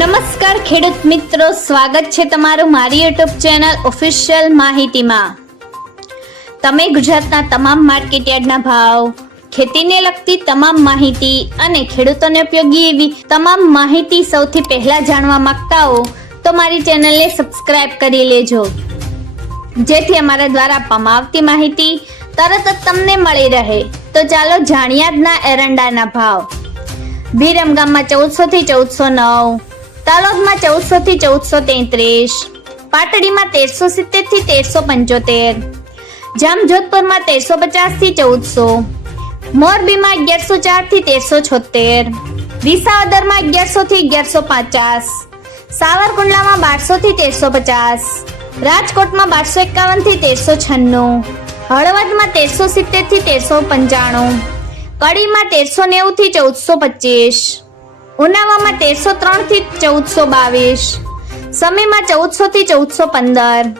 નમસ્કાર ખેડૂત મિત્રો, સ્વાગત છે તમારું મારી યુટ્યુબ ચેનલ ઓફિશિયલ માહિતીમાં। તમે ગુજરાતના તમામ માર્કેટ યાર્ડના ભાવ, ખેતીને લગતી તમામ માહિતી અને ખેડૂતોને ઉપયોગી એવી તમામ માહિતી સૌથી પહેલા જાણવા માંગતા હો તો મારી ચેનલને સબસ્ક્રાઇબ કરી લેજો, જેથી અમારા દ્વારા આપવામાં આવતી માહિતી તરત જ તમને મળી રહે। તો ચાલો જાણીએ આજના એરંડાના ભાવ। વિરમગામમાં 1400 થી 1409, તાલોદમાં 1400 થી 1433, પાટડીમાં 1370 થી 1375, જામજોધપુરમાં 1350 થી 1400, મોરબીમાં 1104 થી 1376, વિસાવદરમાં 1100 થી 1150, સાવરકુંડલામાં 1200 થી 1350, રાજકોટમાં 1251 થી 1396, હળવદમાં 1370 થી 1395, કડીમાં 1390 થી 1425, ઉનાવામાં 1303 થી 1422, સમીમાં 1400 થી 1415,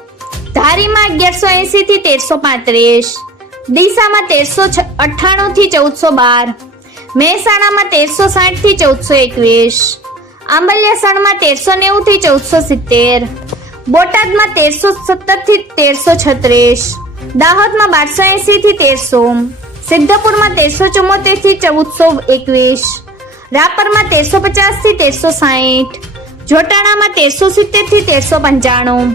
ધારીમાં 1180 થી 1335, ડીસામાં 1398 થી 1412, મહેસાણામાં 1360 થી 1421, આંબલિયાસાણમાં 1390 થી 1470, બોટાદમાં 1317 થી 1336, દાહોદમાં 1280 થી 1300, સિદ્ધપુરમાં 1374 થી 1421, રાપરમાં 1350 થી 1360, જોટાણામાં 1370 થી 1395,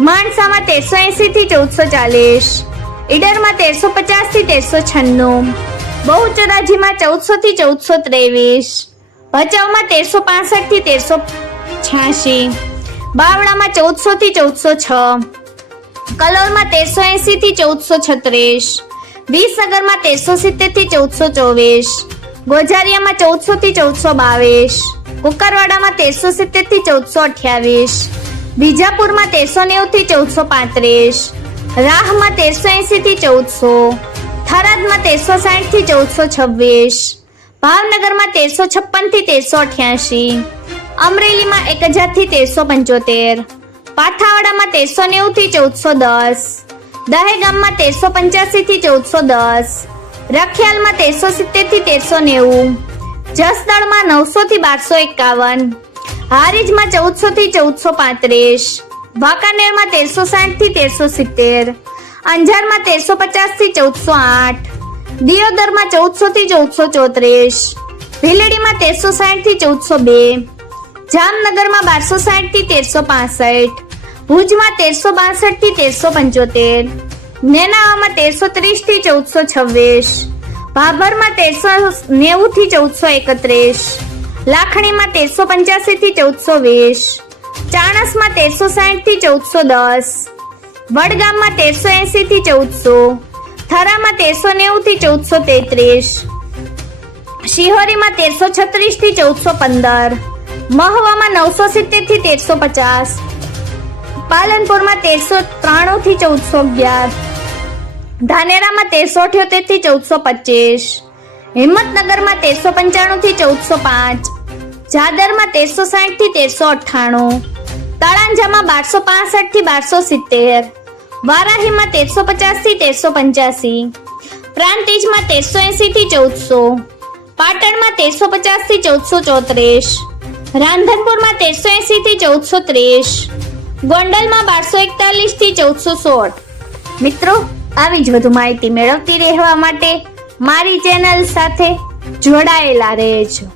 માણસામાં 1380 થી 1440, ઈડરમાં 1350 થી 1396, બહુચરાજીમાં 1400 થી 1423, ભચાઉમાં 1365 થી 1386, બાવળામાં 1400 થી 1406, કલોલમાં 1380 થી 1436, વિસનગરમાં 1370 થી 1424, ગોઝારિયામાં 1400 થી 1422, કુકરવાડામાં 1370 થી 1428, બીજાપુરમાં 1390 થી 1435, રાહમાં 1380 થી 1400, થરાદમાં 1360 થી 1426, ભાવનગરમાં 1356 થી 1388, અમરેલીમાં 1000 થી 1375, પાથાવાડામાં 1390 થી 1410, દહેગામમાં 1385 થી 1410, રખિયાલમાં 1370 થી 1390, જસદણમાં 900 થી 1251, હારીજમાં 1400 થી 1435, વાંકાનેરમાં 1360 થી 1370, અંજારમાં 1350 થી 1408, દિયોદરમાં 1400 થી 1434, ભીલડીમાં 1360 થી 1402, જામનગરમાં 1260 થી 1365, ભુજમાં 1362 થી 1375, નેનાવામાં 1330 થી 1426, ભાભરમાં 1390 થી 1431, લાખણીમાં 1385 થી 1420, ચાણસમાં 1360 થી 1410, વડગામમાં 1380 થી 1400, થરામાં 1390 થી 1433, શિહોરીમાં 1336 થી 1415, મહવામાં 970 થી 1350, પાલનપુરમાં 1393 થી 1411, ધાનેરામાં 1378 થી 1425, હિંમતનગરમાં 1395 થી 1405, જાદરમાં 1360 થી 1398, તળાંજામાં 1265 થી 1270, વારાહીમાં 1350 થી 1385, પ્રાંતિજમાં 1380 થી 1400, પાટણમાં 1350 થી 1434, રાંધનપુરમાં 1380 થી 1430, ગોંડલમાં 1241 થી 1416। મિત્રો, આવી જ વધુ માહિતી મેળવતી રહેવા માટે મારી ચેનલ સાથે જોડાયેલા રહેજો।